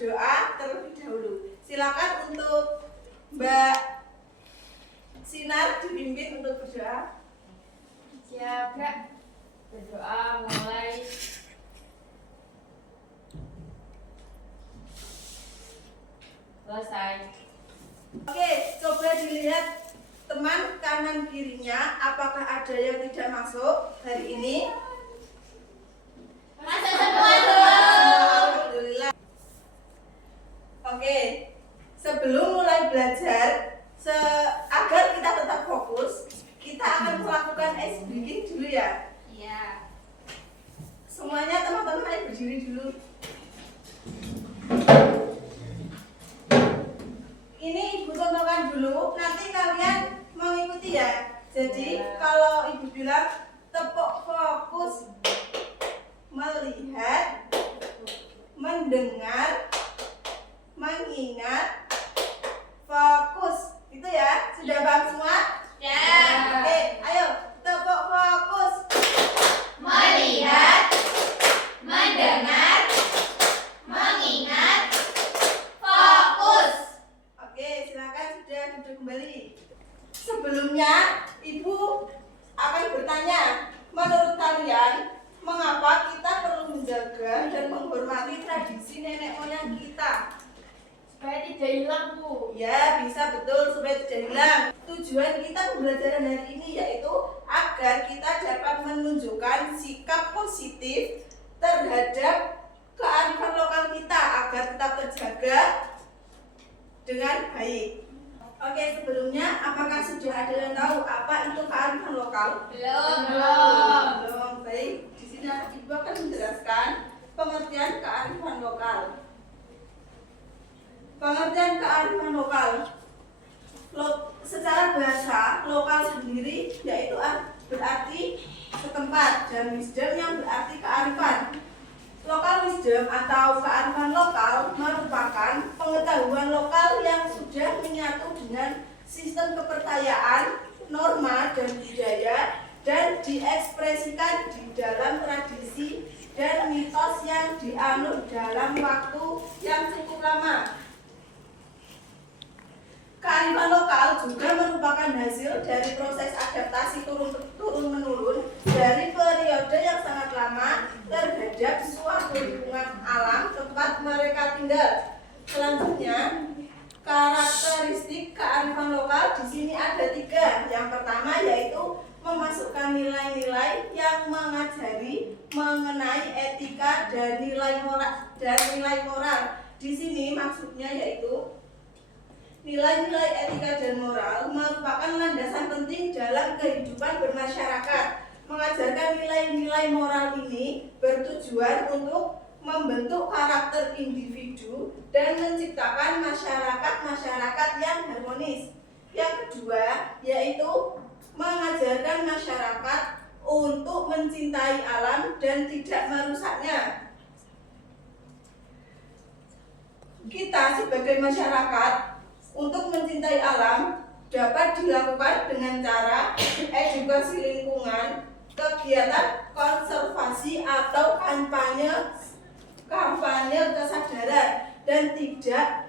berdoa terlebih dahulu. Silakan untuk Mbak Sinar dipimpin untuk berdoa. Siap, Kak. Berdoa mulai. Selesai. Oke, coba dilihat teman kanan kirinya, apakah ada yang tidak masuk hari ini? Masuk semua dong. Alhamdulillah. Oke, sebelum mulai belajar, agar kita tetap fokus, kita akan melakukan ice breaking dulu ya. Iya. Semuanya teman-teman ayo berdiri dulu. Ini ibu contohkan dulu, nanti kalian mengikuti ya. Jadi kalau ibu bilang tepuk fokus, melihat, mendengar, mengingat, fokus. Itu ya, sudah paham semua? Ya. Oke, ayo tepuk fokus. Melihat, mendengar, mengingat, fokus. Oke, silakan sudah duduk kembali. Sebelumnya, ibu akan bertanya, menurut kalian, mengapa kita perlu menjaga dan menghormati tradisi nenek moyang kita? Supaya tidak hilang, Bu. Ya, bisa betul supaya tidak hilang. Tujuan kita pembelajaran hari ini yaitu agar kita dapat menunjukkan sikap positif terhadap kearifan lokal kita agar tetap terjaga dengan baik. Oke, sebelumnya apakah sudah ada yang tahu apa itu kearifan lokal? Belum. Baik, di sini Ibu akan menjelaskan pengertian kearifan lokal. Pengertian kearifan lokal. Secara bahasa, lokal sendiri yaitu berarti setempat dan wisdom yang berarti kearifan. Local wisdom atau kearifan lokal merupakan pengetahuan lokal yang sudah menyatu dengan sistem kepercayaan, norma, dan budaya dan diekspresikan di dalam tradisi dan mitos yang dianut dalam waktu yang cukup lama. Kearifan lokal juga merupakan hasil dari proses adaptasi turun-menurun dari periode yang sangat lama terhadap suatu lingkungan alam tempat mereka tinggal. Selanjutnya, karakteristik kearifan lokal di sini ada 3. Yang pertama yaitu memasukkan nilai-nilai yang mengajari mengenai etika dan nilai moral. Di sini maksudnya yaitu nilai-nilai etika dan moral merupakan landasan penting dalam kehidupan bermasyarakat. Mengajarkan nilai-nilai moral ini bertujuan untuk membentuk karakter individu dan menciptakan masyarakat yang harmonis. Yang kedua yaitu mengajarkan masyarakat untuk mencintai alam dan tidak merusaknya. Kita sebagai masyarakat untuk mencintai alam dapat dilakukan dengan cara edukasi lingkungan, kegiatan konservasi atau kampanye kesadaran, dan tidak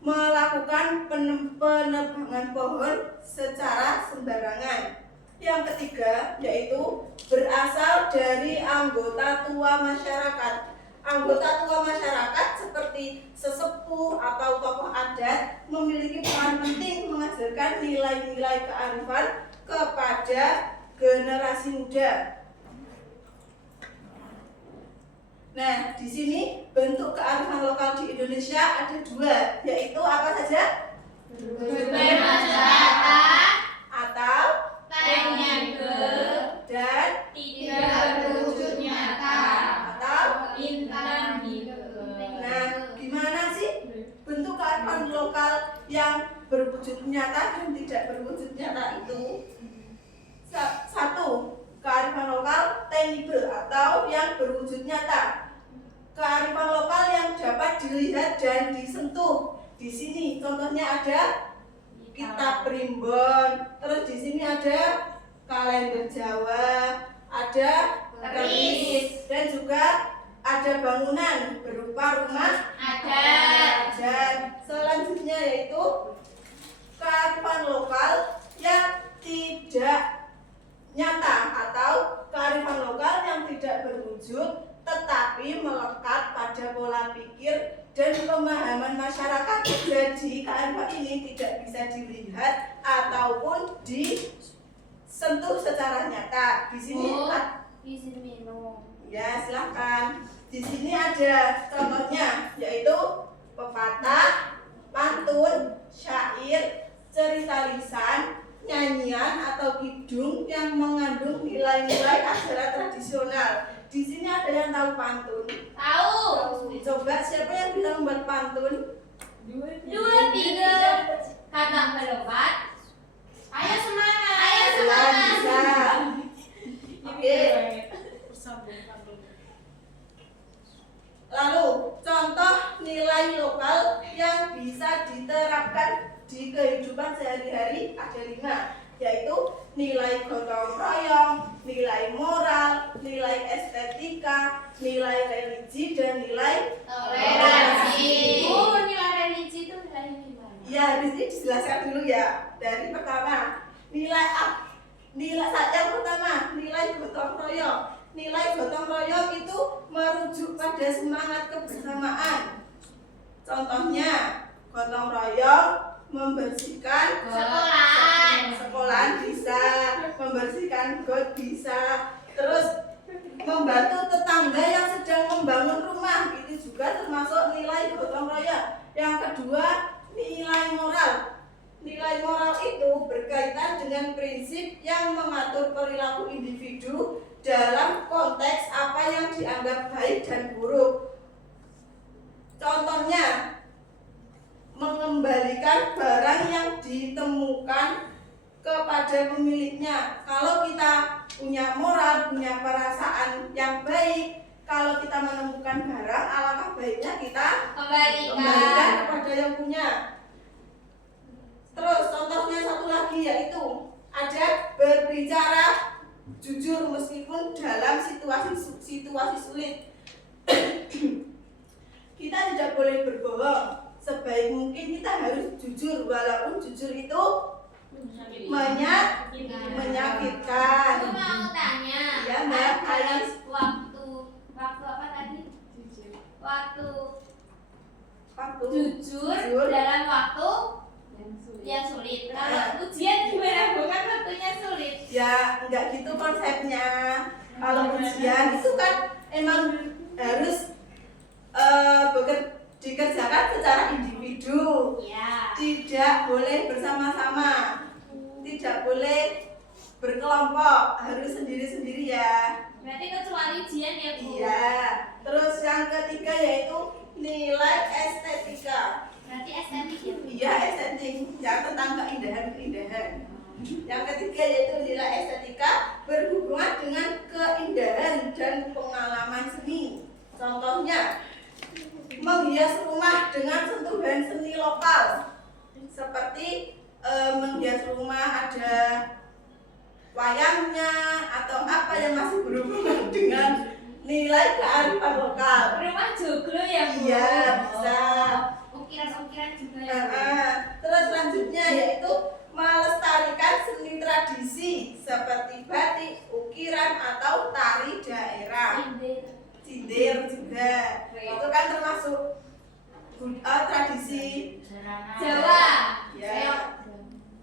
melakukan penebangan pohon secara sembarangan. Yang ketiga yaitu berasal dari anggota tua masyarakat. Anggota tua masyarakat seperti sesepuh atau tokoh adat memiliki peran penting mengajarkan nilai-nilai kearifan kepada generasi muda. Nah, di sini bentuk kearifan lokal di Indonesia ada 2, yaitu apa saja? Bermasyarakat Atau pengen dan tidak berwujud nyata atau bintang Nah, gimana sih bentuk kearifan lokal yang berwujud nyata dan tidak berwujud nyata itu? 1. Kearifan lokal tangible atau yang berwujud nyata. Kearifan lokal yang dapat dilihat dan disentuh. Di sini contohnya ada kitab primbon, terus di sini ada kalender Jawa, ada keris, dan juga ada bangunan berupa rumah adat. dan pemahaman masyarakat. Jadi kearifan ini tidak bisa dilihat ataupun disentuh secara nyata. Di sini izin minum. ya silahkan. Di sini ada contohnya yaitu pepatah, pantun, syair, cerita lisan, nyanyian atau kidung yang mengandung nilai-nilai ajaran tradisional. Di sini ada yang tahu pantun? Tahu. Coba siapa yang bisa membuat pantun? 2, 3 kata berempat. Ayo semangat. Ayo Ya, semangat. bisa. Oke. Lalu contoh nilai lokal yang bisa diterapkan di kehidupan sehari-hari ada 5, yaitu nilai gotong royong, nilai moral, nilai estetika, nilai religi, dan nilai Toleransi. Nilai religi itu nilai gimana? Ya, di sini dijelaskan dulu ya. Dari pertama, nilai yang pertama, nilai gotong royong. Nilai gotong royong itu merujuk pada semangat kebersamaan. Contohnya, gotong royong membersihkan sekolahan bisa, membersihkan got bisa, terus membantu tetangga yang sedang membangun rumah, itu juga termasuk nilai gotong royong. Yang kedua, nilai moral. Nilai moral itu berkaitan dengan prinsip yang mengatur perilaku individu dalam konteks apa yang dianggap baik dan buruk. Contohnya, mengembalikan barang yang ditemukan kepada pemiliknya. Kalau kita punya moral, punya perasaan yang baik, kalau kita menemukan barang, alangkah baiknya kita kembalikan kepada yang punya. Terus contohnya satu lagi yaitu ada berbicara jujur meskipun dalam situasi sulit. Kita tidak boleh berbohong. Sebaik mungkin kita harus jujur, walaupun jujur itu menyakitkan. Aku mau tanya. Ya, Mbak. Ada waktu apa tadi? Waktu jujur dalam waktu yang sulit. Kalau ujian gimana, bukan waktunya sulit? Ya, enggak gitu konsepnya. Kalau ujian itu kan emang harus dikerjakan secara individu. Ya. Tidak boleh bersama-sama. Tidak boleh berkelompok, harus sendiri-sendiri ya. Berarti kecuali ujian ya, Bu? Iya. Terus yang ketiga yaitu nilai estetika. Berarti estetik ya, Bu? Iya, estetik. Yang tentang keindahan-keindahan. Yang ketiga yaitu nilai estetika berhubungan dengan keindahan dan pengalaman seni. Contohnya, menghias rumah dengan sentuhan seni lokal. Seperti menghias rumah ada wayangnya atau apa yang masih berhubungan dengan nilai kearifan lokal. Rumah joglo ya, Bu? Iya, bisa. Ukiran-ukiran juga ya, Bu? Terus selanjutnya yaitu melestarikan seni tradisi seperti batik, ukiran atau tari daerah. Sindir juga. Itu kan termasuk tradisi Jawa. Ya.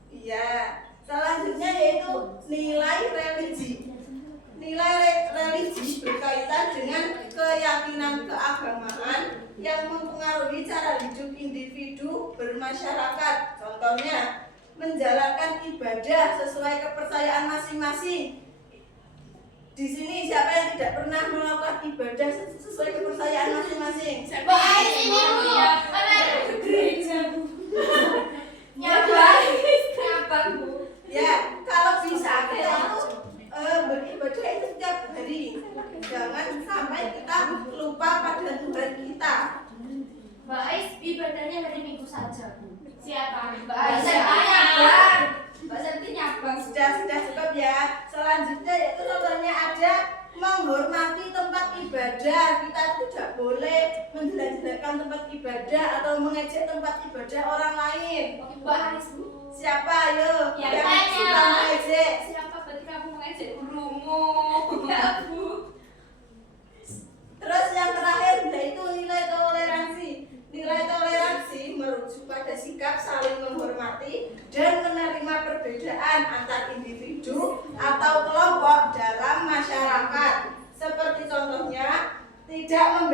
Iya. Selanjutnya yaitu nilai religi. Nilai religi berkaitan dengan keyakinan keagamaan yang mempengaruhi cara hidup individu bermasyarakat. Contohnya, menjalankan ibadah sesuai kepercayaan masing-masing. Di sini siapa yang tidak pernah melakukan ibadah sesuai kepercayaan masing-masing? Mbak ini, Bu. Mana gereja, Bu? Nyabang, Bu. Ya, kalau bisa kita itu beribadah itu setiap hari. Jangan sampai kita lupa pada Tuhan kita. Mbak Ais ibadahnya hari Minggu saja, Bu. Siapa? Mbak Ais. nyabang. Mbak Santi nyabang. Sudah cukup ya. Selanjutnya yaitu contohnya ada menghormati tempat ibadah. Kita tidak boleh menjelek-jelekkan tempat ibadah atau mengejek tempat ibadah orang lain. Mbak Ais, Bu. Siapa ayo Ya, yang tanya. suka mengejek? Siapa berarti kamu mengejek gurumu? Ya, Bu. Terus yang terakhir yaitu nilai toleransi. perbedaan antar individu atau kelompok dalam masyarakat. Seperti contohnya, tidak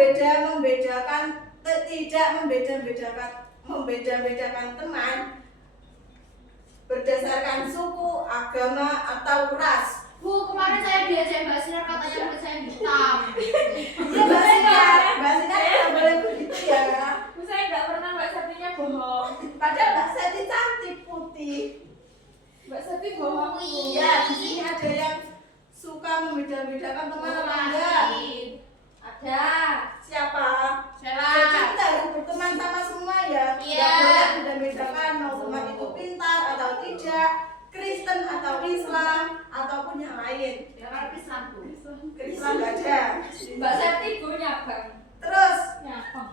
membeda-bedakan teman berdasarkan suku, agama, atau ras. Bu, kemarin saya diajak Mbak Sinar katanya murid saya hitam. Iya Mbak Sinar tidak boleh begitu ya. Bu, saya nggak pernah Mbak Satinya bohong. Padahal Mbak Sati cantik putih. Mbak Sati bohong. Iya, di sini ada yang suka membeda-bedakan teman apa enggak? Ada. Siapa? Siapa? Jadi kita harus berteman sama semua ya. Iya. Nggak boleh beda-bedakan mau teman itu pintar atau tidak, Kristen atau Islam ataupun yang lain. Ya kan Islam Bu. Islam nggak ada. Mbak Sati Bu nyabang. Terus Nyabang.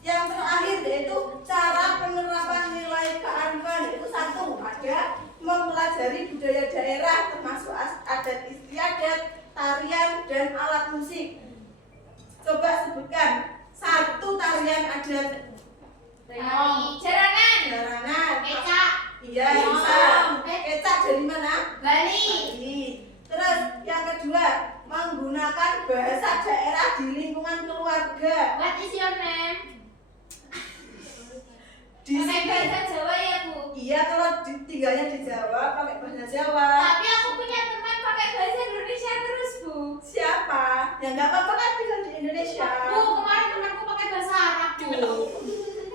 yang terakhir yaitu cara penerapan nilai kearifan, yaitu satu, ada mempelajari budaya daerah termasuk adat istiadat, tarian, dan alat musik. Coba sebutkan satu tarian adat. Tari jaranan. Jaranan. Kecak. Iya, bisa. Kecak dari mana? Bali. Bali. Terus yang kedua, menggunakan bahasa daerah di lingkungan keluarga. What is your name? Di Pakai sini, bahasa Jawa ya Bu. iya kalau tinggalnya di Jawa pakai bahasa Jawa. Tapi aku punya teman pakai bahasa Indonesia terus Bu. Siapa? Ya nggak apa-apa kan tinggal di Indonesia. Bu, kemarin temanku pakai bahasa Arab Bu.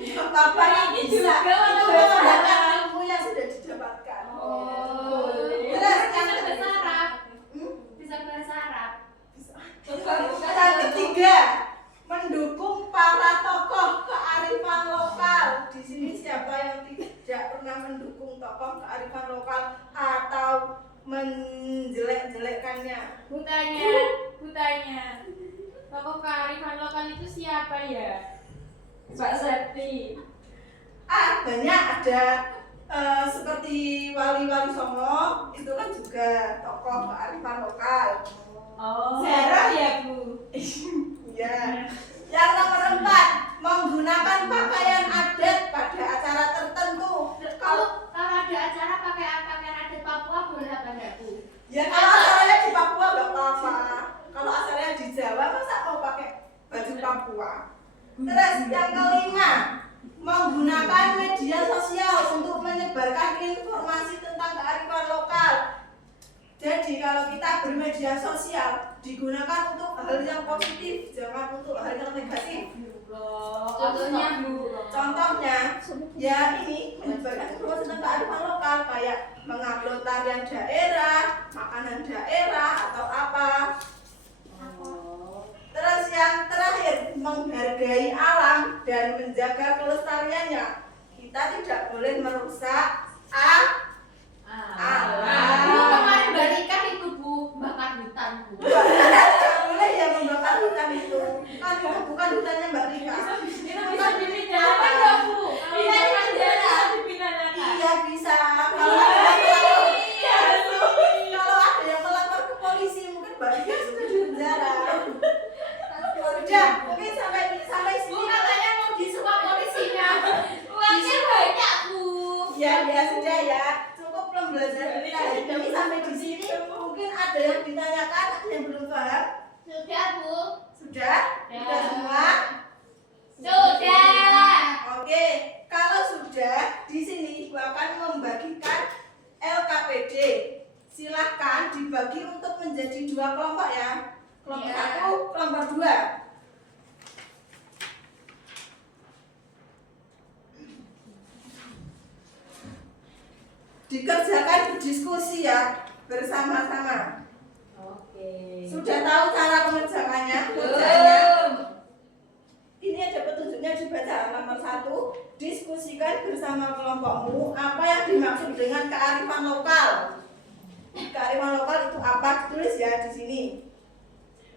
Nggak apa-apa Ini bisa. juga Itu walau merupakan bahasa. ilmu yang sudah didapatkan. Oh. Terus Bisa yang bahasa ketiga. Arab. Hmm? Bisa bahasa Arab. Yang ketiga, mendukung para tokoh kearifan lokal. Di sini siapa yang tidak pernah mendukung tokoh kearifan lokal atau menjelek-jelekkannya? Butanya. Tokoh kearifan lokal itu siapa ya? Mbak Sati. Banyak ada seperti Wali-Wali Songo, itu kan juga tokoh kearifan lokal. Oh. Sarah ya Bu. Iya. Yang nomor 4, menggunakan pakaian adat pada acara tertentu. Kalau ada acara pakai pakaian adat Papua boleh apa enggak Bu? Ya kalau asalnya di Papua nggak apa-apa. Kalau asalnya di Jawa masa mau pakai baju Papua. Terus yang kelima, menggunakan media sosial untuk menyebarkan informasi tentang kearifan lokal. Jadi kalau kita bermedia sosial digunakan untuk hal yang positif, jangan untuk hal yang negatif. Contohnya Bu. Contohnya, ya ini menyebarkan informasi tentang kearifan lokal kayak mengupload tarian daerah, makanan daerah atau apa. Terus yang terakhir, menghargai alam dan menjaga kelestariannya. Kita tidak boleh merusak alam. Bu, kemarin balikan itu Bu, bakar hutan Bu. Tidak boleh ya membakar hutan itu. Kan itu bukan hutannya Mbak Rika. Itu bisa dipidana enggak Bu? Bisa dipidana. Iya bisa. Kalau ada yang melapor ke polisi mungkin Mbak Rika sudah di penjara. Sudah, mungkin sampai Bu sini. katanya mau disuap polisinya. Uangnya banyak Bu. Ya sudah ya. Cukup pembelajaran kita hari ini sampai di sini. Mungkin ada yang ditanyakan, ada yang belum paham. Sudah Bu. Sudah? Sudah semua? Sudah. Oke, kalau sudah, di sini Ibu akan membagikan LKPD. Silahkan dibagi untuk menjadi 2 kelompok ya. Kelompok Ya. 1, kelompok 2. Dikerjakan berdiskusi ya, bersama-sama. Oke. Sudah tahu cara pengerjakannya? Belum. Ini ada petunjuknya di bacaan nomor 1. Diskusikan bersama kelompokmu apa yang dimaksud dengan kearifan lokal. Kearifan lokal itu apa? Ditulis ya di sini.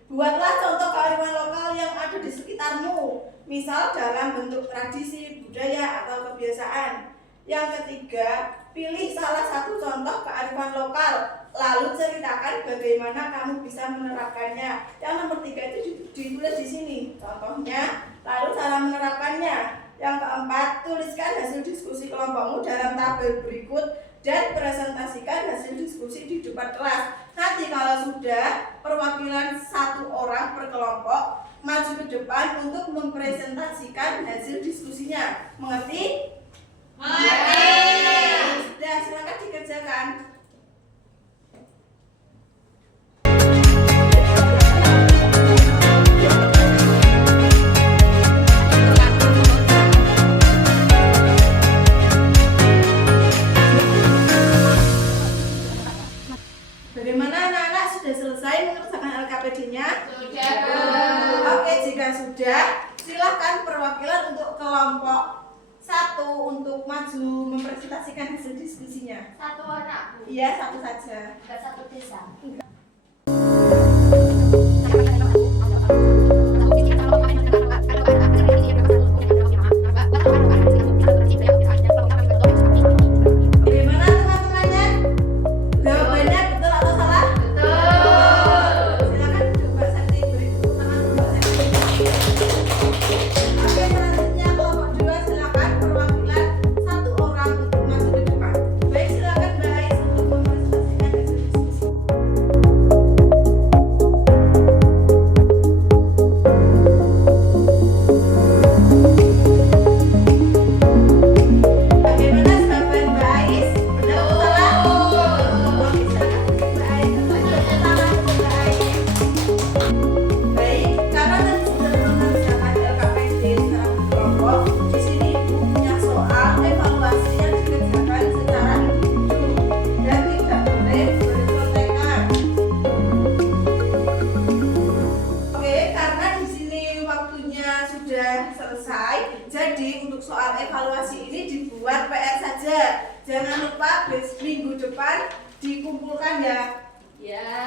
Buatlah contoh kearifan lokal yang ada di sekitarmu, misal dalam bentuk tradisi, budaya, atau kebiasaan. Yang ketiga, pilih salah satu contoh kearifan lokal, lalu ceritakan bagaimana kamu bisa menerapkannya. Yang nomor 3 itu ditulis di sini, contohnya, lalu cara menerapkannya. Yang keempat, tuliskan hasil diskusi kelompokmu dalam tabel berikut, dan presentasikan hasil diskusi di depan kelas. Nanti kalau sudah, perwakilan 1 orang per kelompok maju ke depan untuk mempresentasikan hasil diskusinya. Mengerti? Mengerti. Sudah, silakan dikerjakan. Bagaimana anak-anak, sudah selesai mengerjakan LKPD-nya? Sudah. Oke, jika sudah, silakan perwakilan untuk kelompok 1 untuk maju mempresentasikan hasil diskusinya. Satu anak, Bu. Iya, 1 saja. Enggak satu desa. Bagaimana teman-temannya? Jawabannya betul atau salah? Betul. Silakan duduk Mbak Sakti, beri tepuk tangan untuk Mbak Sakti. Oke, selanjutnya kelompok 2 silakan perwakilan 1 orang untuk maju ke depan. Baik, silakan Mbak Ais untuk mempresentasikan hasil diskusi. Bagaimana jawaban Mbak Ais? Benar atau salah? Oke, silakan Mbak Ais. Tepuk tangan untuk Mbak Ais. Baik, karena tadi sudah mengerjakan LKPD secara berkelompok, di sini Ibu punya soal evaluasi yang dikerjakan secara individu dan tidak boleh berkontekan. Oke, karena di sini waktunya sudah selesai, jadi untuk soal evaluasi ini dibuat PR saja. Jangan lupa minggu depan dikumpulkan ya. Ya.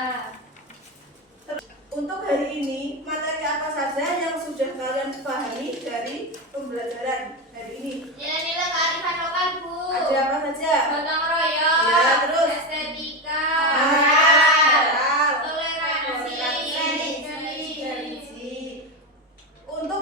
Untuk hari ini, materi apa saja yang sudah kalian pahami dari pembelajaran hari ini? Nilai-nilai kearifan lokal, Bu. Ada apa saja? Gotong royong. Ya, terus? Estetika. Moral, Toleransi. toleransi. Untuk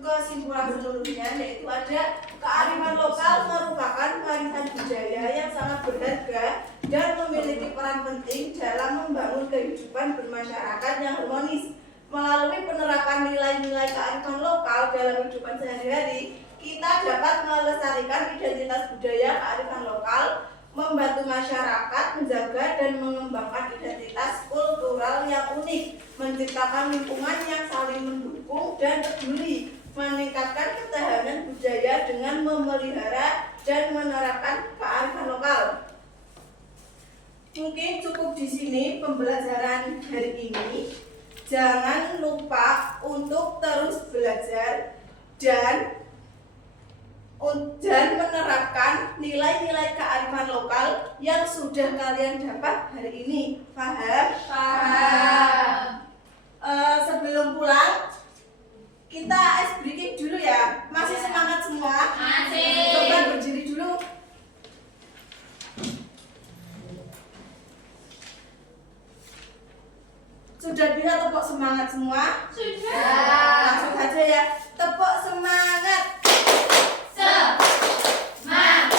kesimpulan seluruhnya yaitu ada kearifan lokal merupakan warisan budaya yang sangat berharga dan memiliki peran penting dalam membangun kehidupan bermasyarakat yang harmonis. Melalui penerapan nilai-nilai kearifan lokal dalam kehidupan sehari-hari, kita dapat melestarikan identitas budaya kearifan lokal, membantu masyarakat menjaga dan mengembangkan identitas kultural yang unik, menciptakan lingkungan yang saling mendukung dan peduli, meningkatkan ketahanan budaya dengan memelihara dan menerapkan kearifan lokal. Mungkin cukup di sini pembelajaran hari ini. Jangan lupa untuk terus belajar dan menerapkan nilai-nilai kearifan lokal yang sudah kalian dapat hari ini. Paham? Paham. Sebelum pulang, kita ice breaking dulu ya. Masih semangat semua? Masih. Coba berdiri dulu. Sudah bisa tepuk semangat semua? Sudah. Langsung saja ya. Tepuk semangat. Semangat.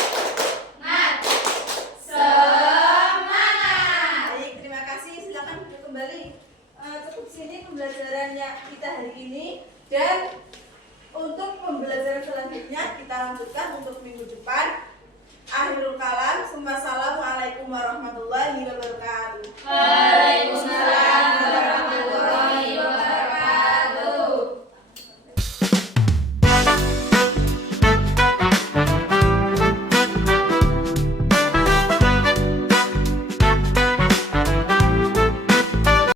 Semangat. Baik, terima kasih. Silakan duduk kembali. Cukup sini pembelajarannya kita hari ini, dan untuk pembelajaran selanjutnya kita lanjutkan untuk minggu depan. Akhirul kalam. Wassalamualaikum warahmatullahi wabarakatuh. Waalaikumsalam.